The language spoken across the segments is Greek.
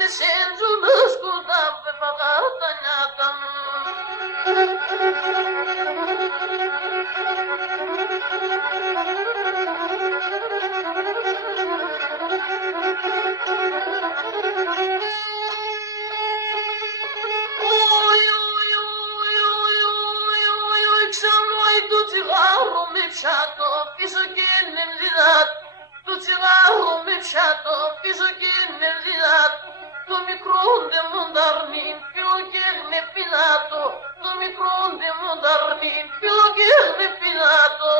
de senzunas kuda bepagatanya tam. Πιάτο πίσω και είναι δυνατό, το τσιγάρο με πιάτο πίσω και είναι δυνατό, το μικρό ντε μονταρνίν πilo και είναι πινάτο, το μικρό ντε μονταρνίν πilo και είναι πινάτο.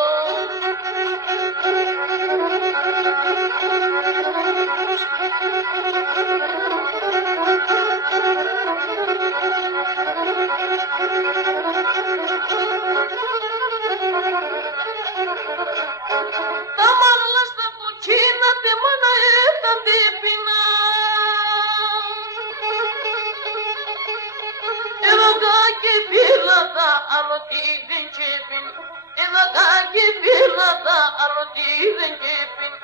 Τα μάλλα στα κοκκίνα τε μάνα ήταν τύπινα. Εδώ και πύλατα άλλο τι δεν κέπιν. Εδώ και πύλατα άλλο τι δεν κέπιν.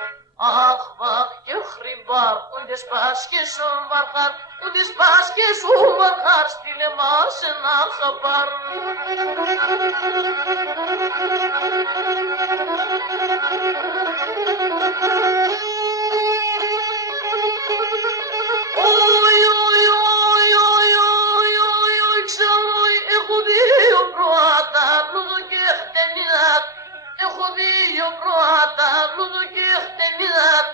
Αχ, βαχ και χρυμπάρ, ούντε σπάς και σον βαρχάρ, ούντε σπάς και σον βαρχάρ, στείλε μας ένα χαμπάρ. Έχω δύο προάτα, λούδο και χτενιδάτ. Έχω δύο προάτα, λούδο και χτενιδάτ.